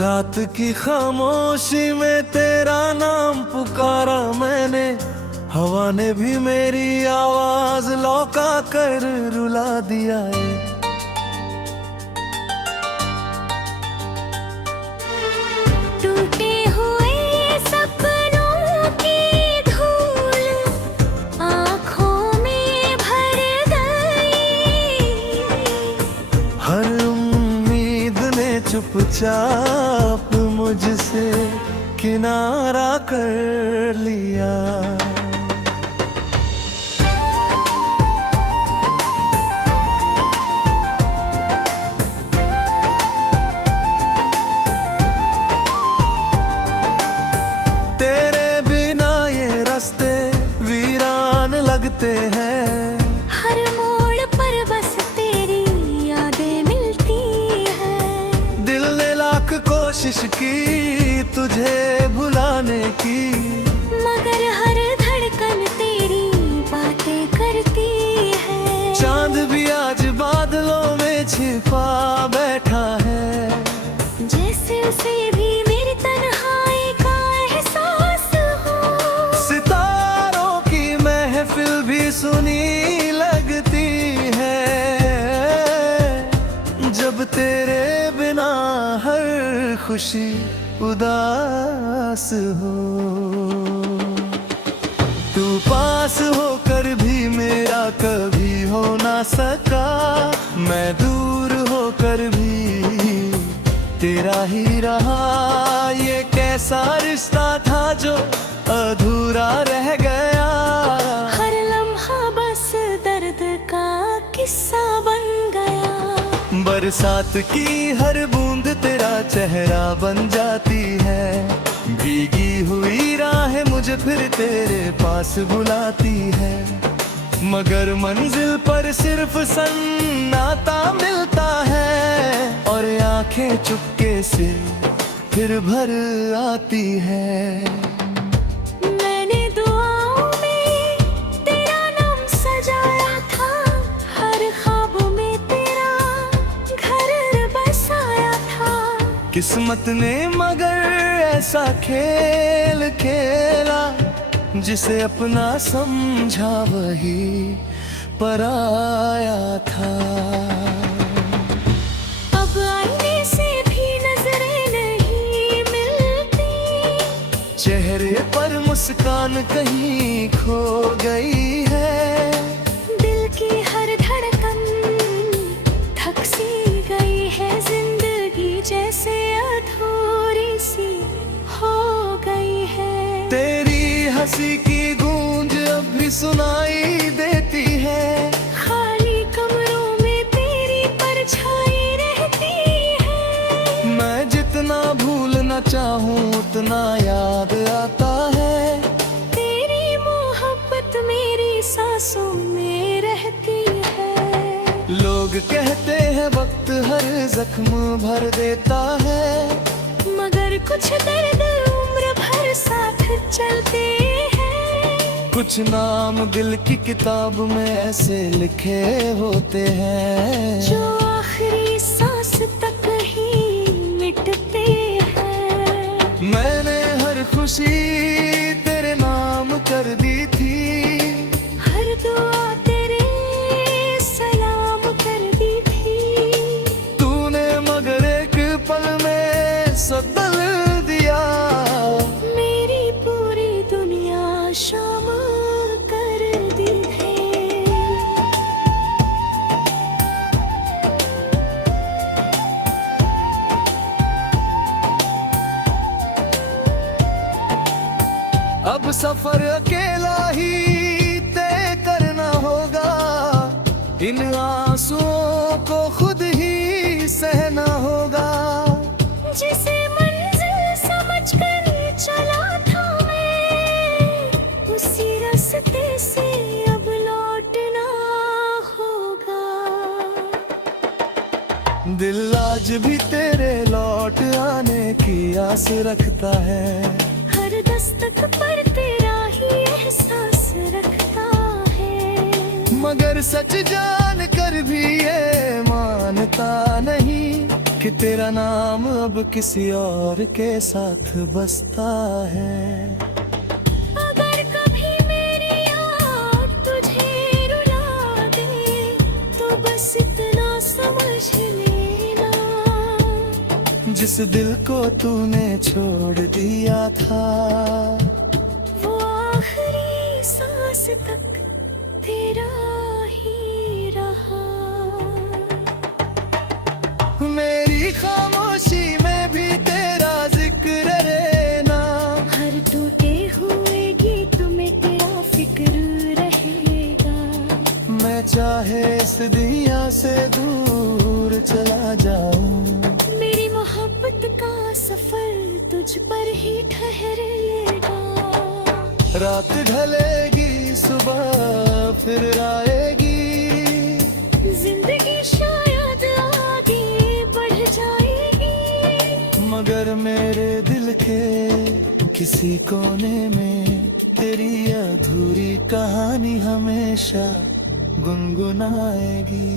रात की खामोशी में तेरा नाम पुकारा मैंने, हवा ने भी मेरी आवाज लौका कर रुला दिया है। टूटे हुए सपनों की धूल आँखों में भर गई, हर उम्मीद ने चुपचाप मुझसे किनारा कर लिया। तेरे बिना ये रास्ते वीरान लगते हैं, हर मोड़ पर बस तेरी यादें मिलती हैं। दिल ने लाख कोशिश की तुझे भुलाने की, मगर हर धड़कन तेरी बातें करती है। चांद भी आज बादलों में छिपा बैठा है, जैसे उसे भी मेरी तन्हाई का एहसास हो। सितारों की महफिल भी सुनी लगती है, जब तेरे बिना हर खुशी उदास हो। तू पास होकर भी मेरा कभी हो ना सका, मैं दूर होकर भी तेरा ही रहा। ये कैसा रिश्ता था जो अधूरा रह गया, हर लम्हा बस दर्द का किस्सा बन गया। बरसात की हर बूंद तेरा चेहरा बन जाती है, भीगी हुई राहें मुझे फिर तेरे पास बुलाती है। मगर मंजिल पर सिर्फ सन्नाटा मिलता है, और आंखें चुपके से फिर भर आती है। मैंने दुआओं में तेरा नाम सजाया था, हर ख्वाब में तेरा घर बसाया था। किस्मत ने मगर ऐसा खेल खेला, जिसे अपना समझा वही पराया था। अब आईने से भी नजरें नहीं मिलती, चेहरे पर मुस्कान कहीं खो गई है। दिल की हर धड़कन थक सी गई है, जिंदगी जैसे अधूरी सी हो गई है। तेरी हंसी की गूंज अब भी सुनाई देती है, खाली कमरों में तेरी परछाई रहती है। मैं जितना भूलना चाहूँ उतना याद आता है। तेरी मोहब्बत मेरी सांसों में रहती है। लोग कहते हैं वक्त हर जख्म भर देता है, मगर कुछ दर्द उम्र भर साथ चलते हैं। कुछ नाम दिल की किताब में ऐसे लिखे होते हैं, जो आखिरी सांस तक ही मिटते हैं। मैंने हर खुशी तेरे नाम कर दी थी, हर दुआ तेरे सलाम कर दी थी। तूने मगर एक पल में सब बदल दिया। मेरी पूरी दुनिया शाम कर दी है। अब सफर अकेला ही तय करना होगा, इन आंसुओं को खुद ही सहना होगा। जिसे मंजिल समझकर चला था मैं, उसी रास्ते से अब लौटना होगा। दिल आज भी तेरे लौट आने की आस रखता है, हर दस्तक पर तेरा ही एहसास रखता है। मगर सच जान कर भी ये मानता नहीं, कि तेरा नाम अब किसी और के साथ बसता है। अगर कभी मेरी याद तुझे रुला दे तो बस इतना समझ लेना, जिस दिल को तूने छोड़ दिया था वो आखिरी सांस तक तेरा ही रहा। मेरी खामोशी में भी तेरा जिक्र रहना, हर टूटे हुए गीत में तेरा फिक्र रहेगा। मैं चाहे इस दुनिया से दूर चला जाऊं, मेरी मोहब्बत का सफर तुझ पर ही ठहरेगा। रात ढलेगी सुबह फिर आएगी, जिंदगी शायद आगे बढ़ जाएगी, मगर मेरे दिल के किसी कोने में तेरी अधूरी कहानी हमेशा गुनगुनाएगी।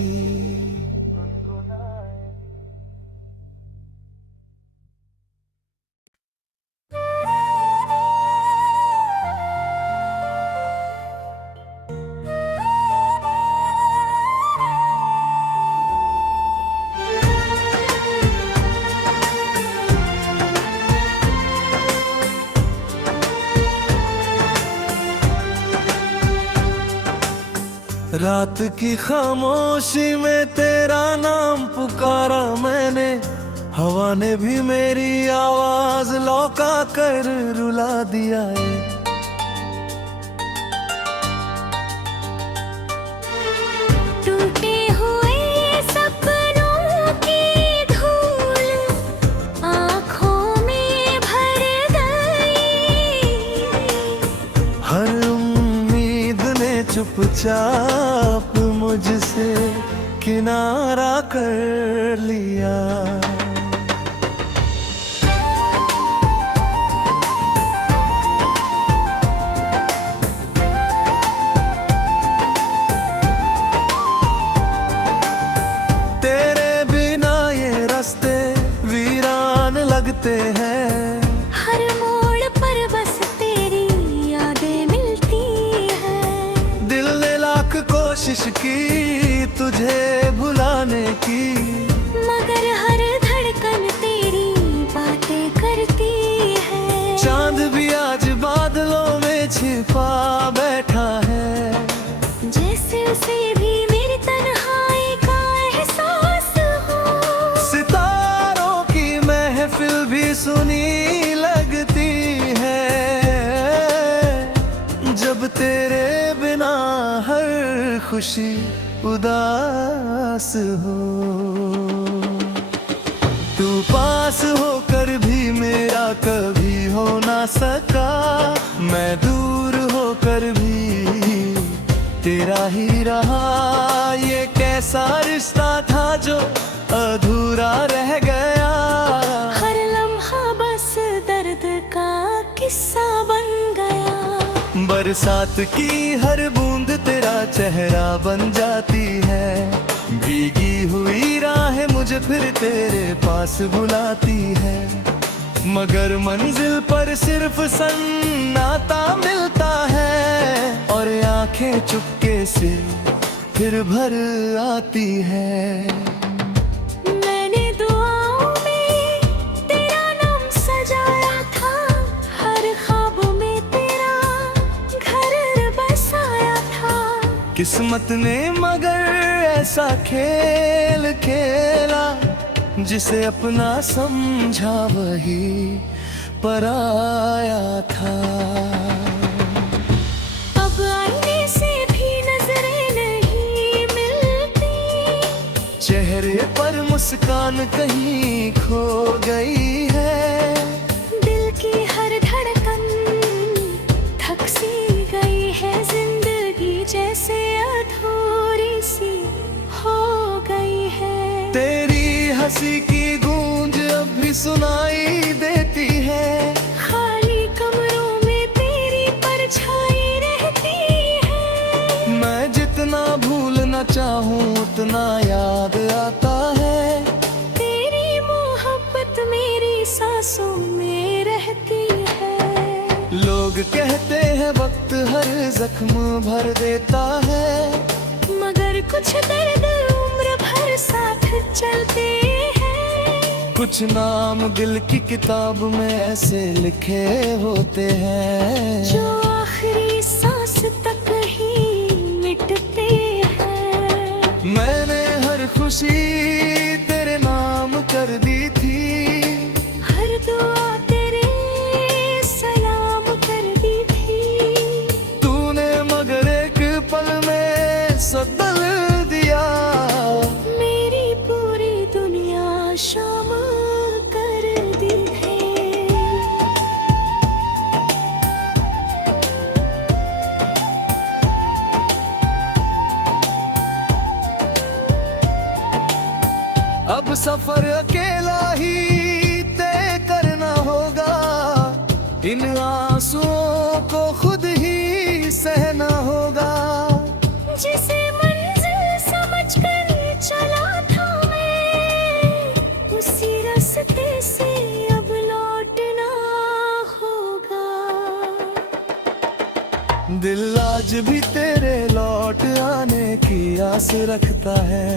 रात की खामोशी में तेरा नाम पुकारा मैंने, हवा ने भी मेरी आवाज लौका कर रुला दिया है। टूटे हुए सपनों की धूल आँखों में भर गई, हर उम्मीद ने चुपचाप मुझसे किनारा कर लिया। तेरे बिना ये रास्ते वीरान लगते हैं, हर मोड़ पर बस तेरी यादें मिलती हैं। दिल ने लाख कोशिश की तुझे भुलाने की, मगर हर धड़कन तेरी बातें करती है। चांद भी आज बादलों में छिपा बैठा है, जैसे उसे भी मेरी तन्हाई का एहसास हो। सितारों की महफिल भी सुनी लगती है, जब तेरे बिना हर खुशी उदास हो। तू पास होकर भी मेरा कभी हो ना सका, मैं दूर होकर भी तेरा ही रहा। ये कैसा रिश्ता था जो अधूरा रह गया, हर लम्हा बस दर्द का किस्सा बन गया। बरसात की हर बूंद तेरा चेहरा बन जाती है, भीगी हुई राहें मुझे फिर तेरे पास बुलाती है, मगर मंजिल पर सिर्फ सन्नाटा मिलता है, और आंखें चुपके से फिर भर आती है। मैंने दुआओं में तेरा नाम सजाया था, हर ख्वाब में तेरा घर बसाया था। किस्मत ने मगर ऐसा खेल खेला, जिसे अपना समझा वही पराया था। अब आईने से भी नजरें नहीं मिलती, चेहरे पर मुस्कान कहीं खो गई है, दिल की हर धड़कन थक सी गई है। जिंदगी जैसे अधूरी सी हो गई है। तेरी हंसी की गूंज अब भी सुनाई देती है, खाली कमरों में तेरी परछाई रहती है। मैं जितना भूलना चाहूँ उतना याद आता है, तेरी सांसों में रहती है। लोग कहते हैं वक्त हर जख्म भर देता है, मगर कुछ दर्द उम्र भर साथ चलते हैं। कुछ नाम दिल की किताब में ऐसे लिखे होते हैं, जो आखिरी सांस तक ही मिटते हैं। मैंने हर खुशी तेरे नाम कर दी थी, हर दुआ तेरे सलाम कर दी थी। तूने मगर एक पल में सब बदल दिया, मेरी पूरी दुनिया शामिल कर दी है। अब सफर अकेला ही तय करना होगा, इन आंसुओं को खुद ही सहना होगा। जिसे मंजिल समझकर चला था मैं, उसी रास्ते से अब लौटना होगा। दिल आज भी तेरे लौट आने की आस रखता है,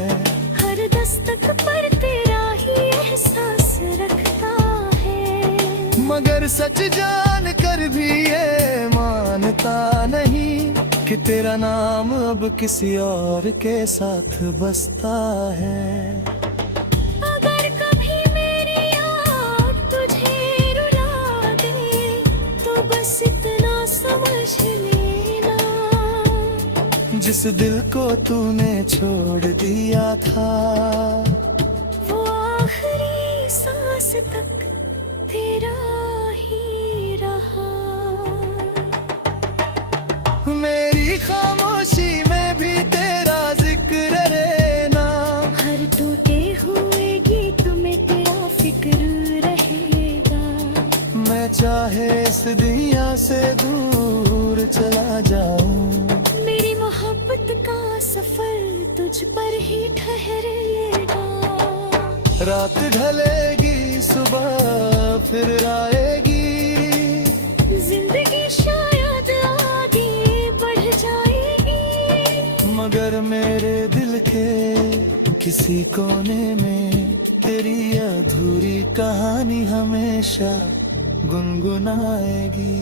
हर दस्तक पर तेरा ही एहसास रखता है। मगर सच जान कर भी ये मानता नहीं कि तेरा नाम अब किसी और के साथ बसता है। अगर कभी मेरी याद तुझे रुला दे, तो बस इतना समझ लेना, जिस दिल को तूने छोड़ दिया था, वो आखिरी सांस तक तेरा ही रहा। मेरी खामोशी में भी तेरा जिक्र रहना, हर टूटे हुए गीत में तेरा फिक्र रहेगा। मैं चाहे इस दुनिया से दूर चला जाऊं, मेरी मोहब्बत का सफर तुझ पर ही ठहरेगा। रात ढलेगी सुबह फिर आएगी, जिंदगी शायद आगे बढ़ जाएगी, मगर मेरे दिल के किसी कोने में तेरी अधूरी कहानी हमेशा गुनगुनाएगी।